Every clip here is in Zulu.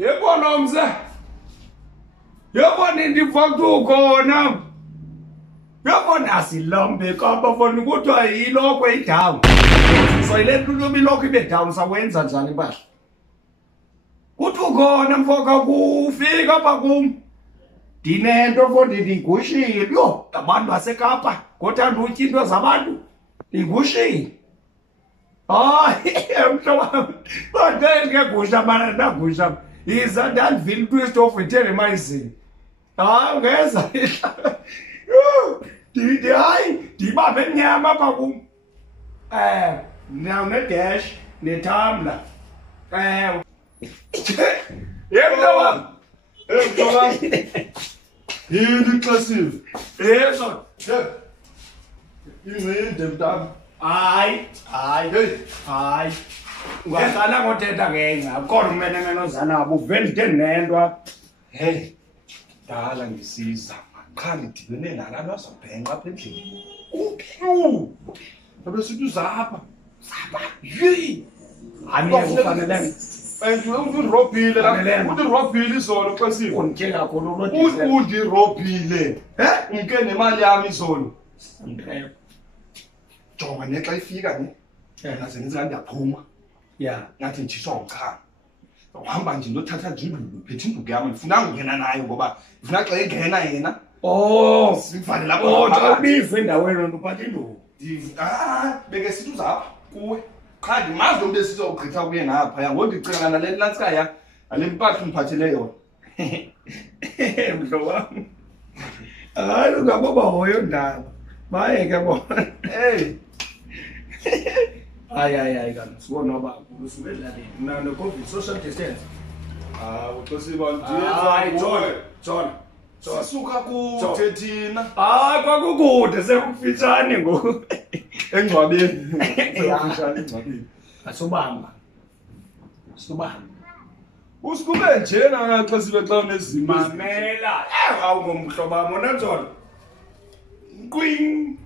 Yebona mse. Yebona indifaktu khona. Yebona silombe kaba fona kuthiwa yilokho idown. So ile nto ilokho ibe down sawenza njani impahla? Kuthi ukhona mfoka kufika apha kum. Dinento mfo ndigushile. Yo, abantu baseKapa ngothanda utya into zabantu. Ndigushile. Hayi, mhlobo. Kodwa ngegusha bana ndagusha. Iza ndandivile twist of itele mayizini. Ngeza. Hayi, ndibambe emnyama apha kum. Now ne-dash, ne-tumbler. Yemntwana. Mntwana. Yini ixesiwe? Yeso. Incinde mntana. Hayi. Ungaqala ngothetha ngenca. Kodwa kumele ngenozanabo uvele nditheni nento. Hey. Dala ngisiza. Qha ngidibene nalana wazabhenqa apha endlini. Uphu. Abe sithi uzapha. Zapha. Yi. Ani ufanele. Udirobhile la. Udirobhile izolo xesiwe. Undithe kakhulu lo diesel. Udirobhile. Umke nemali yami izolo. Andrep. Jonga nexa ifika ne. Ngaze ngize ndiyaphuma. Yeah. Ngathi ndithiswa umchana. Uhamba nje ndothatha nje induku, phethe induku yami ngifuna ungena nayo ngoba ngifuna xa engena yena. Oh, Sivale lapha. xa ubive endaweni nto uphatha induku. Beke sithi uzapha kuwe. Qha ndimazi umuntu esizogqitha kuye napha ya ngondicela nale lantsika ale mpahla mphathele yona. Mhlobo wami. Hayi ungababa hoyo ndaba. Bayeke bona. Hey. Hayi kanti sibona baba usuke elalini. Na no COVID social distance. Uxesiba Hayi John. Sisuka kude thina. Kwakukude sekufitshane ngoku. Engcwabeni. Sekufitshane engcwabeni. Asubamba. Usikube njena naxa sibe xa unezimo. Mamela. Awungomhlobo wami wona John. Queen.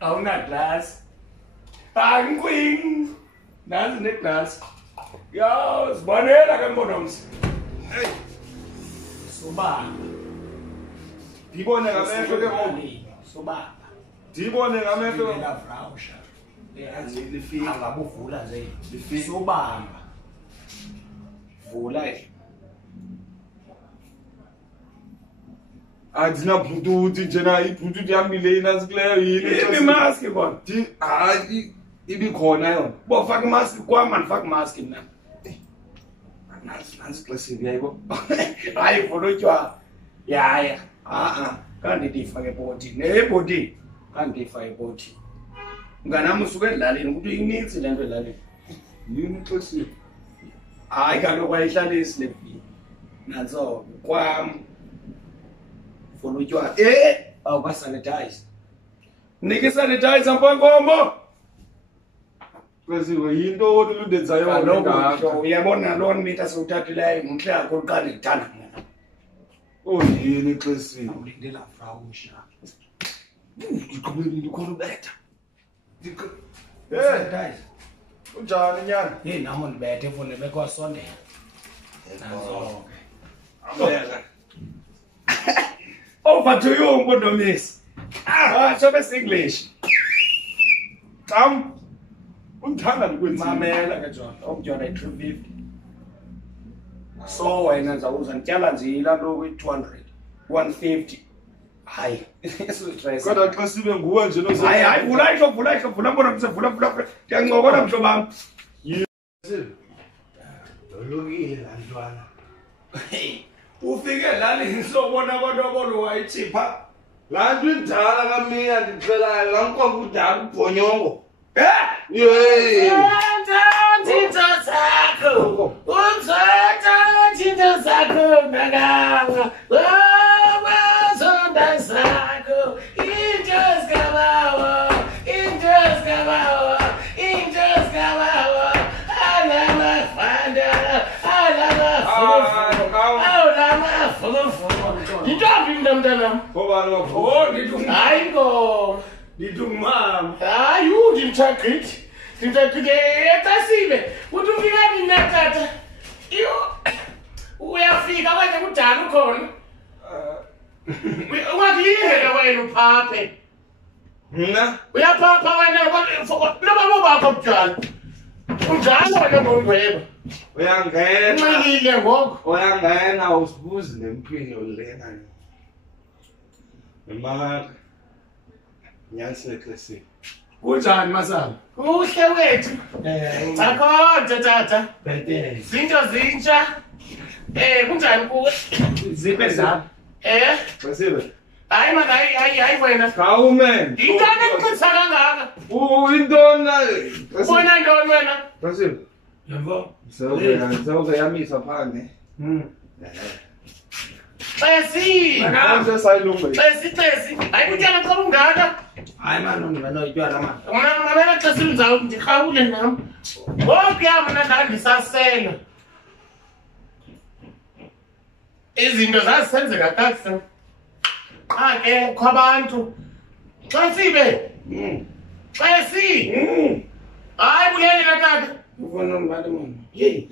Awuna glass. Queen. Nazi ne-glass. Yo, sibonela ke mbonomsi. Hey. Subamba. Dibone ngamehlo ke ngoku. Subamba. Dibone ngamehlo. La vrausha. Yazi lifika. Angabuvula nje. Lifika. Subamba. Vula. Adina bluetooth njena ibluetooth yami le inasikileyo yini? Imask bona. Hayi ibikhona yona. Bofaka imask kwami andifaka imask mina. Nansi xesiwe yayiko. Hayi volotya. Yaya. Kanti ndifake ebhotini. Ebhotini. Kanti ndifake ebhotini. Nganami usuke edlaleni ukuthi inintsi lento edlaleni. Yini xesiwe? Hayi kaloku ayihlalisi le video. Nanso kwami. Volotya. Awukasanitize. Nike sanitizer mpankomo. Xesiwe yinto olundenza yona. Kaloku uyabona loo meter sewuthathileyo ngumhle yakho uqale ngithanda mina. Yini xesiwe? Ulindela frausha. Ndiqhubile ndikhona ubetha. Sanitize. Unjani nyana? Hey namo ndibethe fune bekwasondela. Nanso ke. Amela. Over to you Mpondomis. So best English. Undithanda ukwenza. Mamela ke John. Okutyona i-350. So wena ndizawuza ndityala nje ilanto kwi-200. 150. Hayi. Isistress. Kodwa xa sibe nguwe nje noze. Hayi vula Mpondomis vula. Ndiyancokola mhlobo wami. Dolukile lantwana. Ufike elalini sobona abantu aboluwayithipha. Laa nto indala kamiya ndixelayo laa nkongo udala ubhonyongo. Yey! Tito zakho. Tito zakho nakanga. Zonda zakho. Intos kabawa. Alama fanda. Nditaphi mina mntana? Ngobani wapho? Hayi ngo. Ndidumama. Hayi ndimthagqithi. Ndimthagqithi etasile. Uthi ufika nini tata? khona. Ungakulindele wena uphaphe. Mina? Uyaphapha wena noma bakho bujala. Unjalo wena ngongweba. Uyangena. Unxilile ngoku. Uyangena usibuzi lempilo lena. Umaka. Nyansi classic. Kunjani masana? Kuhle wethu. Chakhonje tata. Bhetele. Zinto zintsha. Kunjani kuwe? Zipe njani? Basibe. Hayi man, hayi wena. Kawumen. Intwana ekuqinisa kangaka. Intona. Ubona ntoni wena? Basibe. Yebo. Sewuzeyamisa phandle. Xesi. Manje sayilunga. Xesi. Hayi kutyala xa ungaka. Hayi man, ungenoyitywala man. Mamela xesi ndizawuthi ndirhawule nam. Ngokuya mna ndandisasela. Izinto zazisenzeka kakuhle. Xa ke kho abantu. Xesibe. Xesi. Hayi bulele na tata. Ufuna ngibale man. Hey.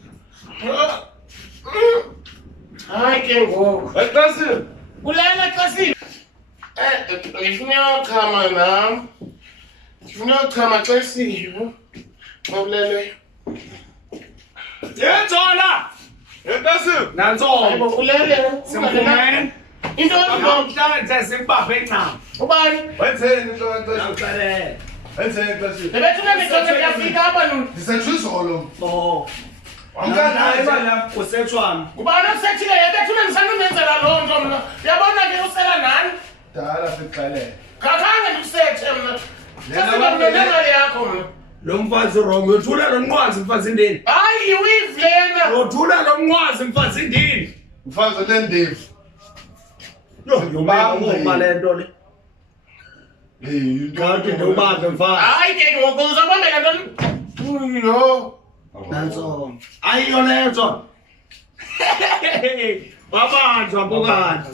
Hayi ke ngoku. Basibe. Bulele xesi. Ngifuna ukuchama nam. Ngifuna ukuchama xesi. Ngobulele. Yenzola. Basibe. Nanzo. Hayibo bulele. Simfumene. Into Namhlanje sikubaphe incama. ubani? Wenzeni into Nawuxelele. Wenzeni Basibe. Bebethuna ngiqonde kuyafika apha nu. Ndisetshizolo. Oh. Amkanayo imali yam. Kusetshwami. Ngubani osethile yebethuna ndisanumenzela loo nto mna. Uyabona ke usela nani? Dala sixelele. Ngakhange ndikusethe mna. Sasiba mna nemali yakho mna. Lo mfazi wrong. Uyothula lo mnqwazi mfazi indini. Hayi yiwiv lena. Uyothula lo mnqwazi mfazi indini. Mfazi lendevu. Yobaba ngoma le nto le. Kanti ndewubambe mfazi. Hayi ke ngoku uzobambela ntoni? Yo. Nanso. Ayiyo le nto. Babanjwa mbokana.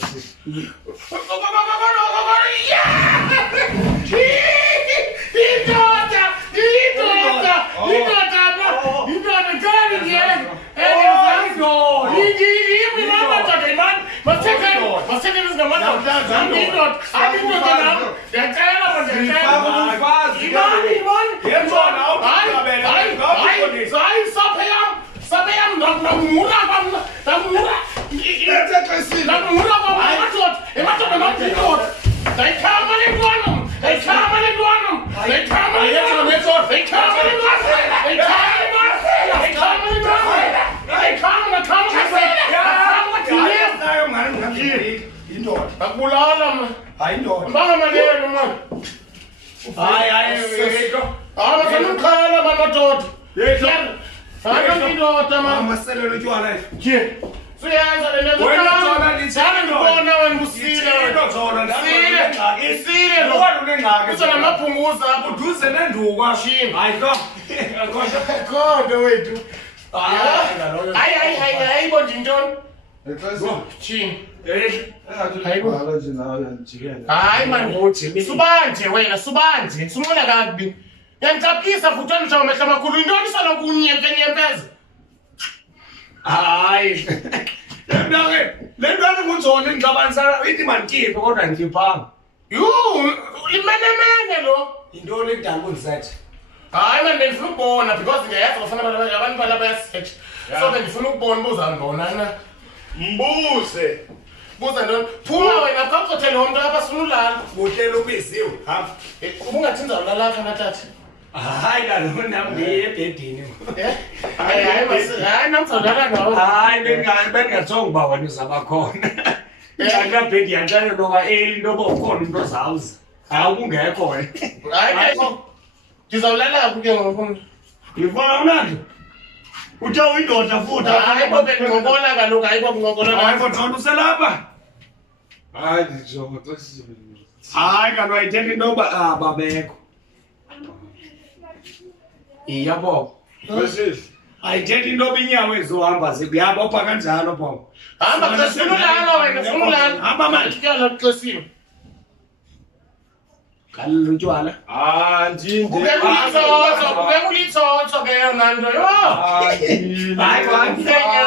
Akulala mna. Hayi ndoda. Mbanga malelo mna. Hayi Sanukhala mamadoda. Hayi ndoda mama. Amaselelo utywala. Je. Siyaza le nto. Wena ngibona wena usile. Isile lo. Kuza namaphunguza apho Uduze nenduku ashini. Hayi kodwa wethu. Hayi bo ndintoni? Chini. Hayibo nje nawe yanjikela. Hayi man, subanje wena, subanje. Sumona kakubi. Yangicaphisa futhi wena amehla amakhulu. Intoni sona kunyempeza? Hayi. Le nto ngunzona ngixabanisa ithi mandikhiphe kodwa ndikhipha. Imenemene lo. Intoni ekudala kundisethe? Hayi man, bendifuna ukubona because ngiyayazi bafana abantu balapha bayasethe. So bendifuna ukubona ubuzangibona na. Mbuze. Buza ntoni? Phuma wena kaqothe lo nto apha sifuna ulala. Kuhle ubiziwe. Hamba. Ubungathi ndizawulala apha nathatha. Hayi kaloku nam ndiye ebhedini. Hayi namzawulala nawe. Hayi bengajonga uba wena uzaba khona. Ngakabhedi yanjalo loba into bokhona into zawuza. Hayi ubungekho wena. Hayi ndizawulala kuke ngoku. Ngifuna unandi. Uthe uyindoda futhi. Hayi bo bengokola kaloku hayi bo ngokola. Hayi kodwa uselapha. Hayi ndijonga xesizwe. Hayi kaloku ayithethi into yoba babekho. Iyabo. Basibe. Ayithethi into yoba inyawo ezohamba zikuyaba opha kanjalo bobo. Hamba xa sifuna ulala wena, sifuna ulala. Hamba manje. Tyala xesiwe. Galela utywala. Kulitsotso ke yona nto. Hayi bandlenya.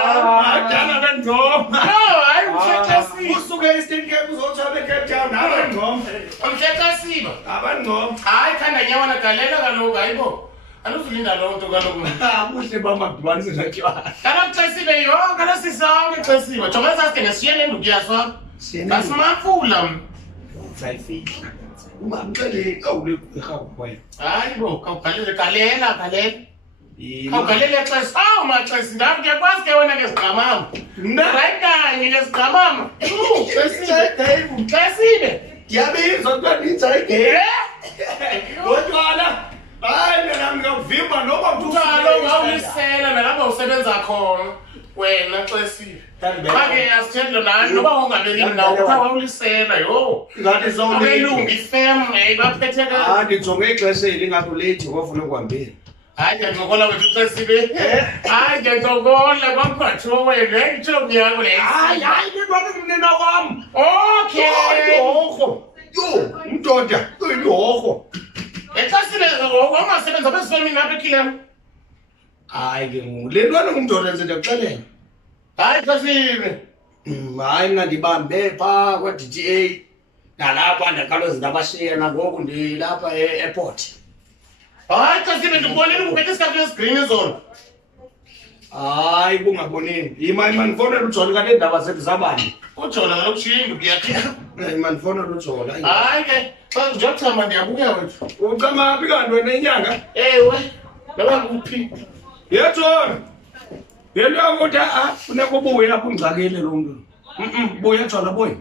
Adala bendoma. Hayi uthethe Eastern Cape uzothola eCape Town abangqomo. Amhleka siba. Abangqomo. Hayi khanda nyawana galela kaloku hayibo. Anuzulinda loo nto kaloku. Kuhle bamadibanise natshwala. Kaloku xesibe yo, kaloku sisonke xesibe. Jonga saske nesiyele nduku yaswa. Basimafula. Sayifihla. Uma mcele awule ehawu hayibo kawugalele galela. Kawugalele xesi. Awu maxesi ndawo kuyakwazi ke wena ke sigqamama. Right kanye ke sigqamama. Xesibe. Ngiyabizwa kuthiwa nitha igame. Kodwana hayi mina ngiyakuvimba noma Kaloku awulisela nalapha usebenza khona wena xesibe. Ake asithethe nani noba ungabeli ndawo kuthiwa wawulisela yo. ngathi zonke Abelungu ifem baphethe ka. ndijonge ixesha elingapho late kwafuna ukuhambeni. Hayi ngiyancokola wethu xesibe. Hayi ngiyancokola kwakungatsho wena ngitsho yakho le. Hayi nintwana kumnina wam. Okay. Yo mntoda uyihorho. Exesibe wangasebenza bezifemini apha ekhileni. Hayi ke le ntwana ngumntoda nje ndiyakuxelela. Hayi xesibe. Hayi mna ndibambe phaa kwa-DTA nalapha ndaqala izinto abashiya nangoku ndilapha e-airport. Hayi xesibe ndibonile ukuphethe isikhathi esigreen zona. Hayi kungabonini yima ndifowunela uJola kanti iindaba zethu zabani. Ujola kaloku shiya induku yakhe. Ndifowunela uJola. Hayi ke xa ndiyochama ndiyabuya wethu. Ucama phi kanti wena inyanga? Ewe noba kuphi. YeJola yento yakuthi funeka ubuye apho ungxakile lo mntu. Buya Jola buye.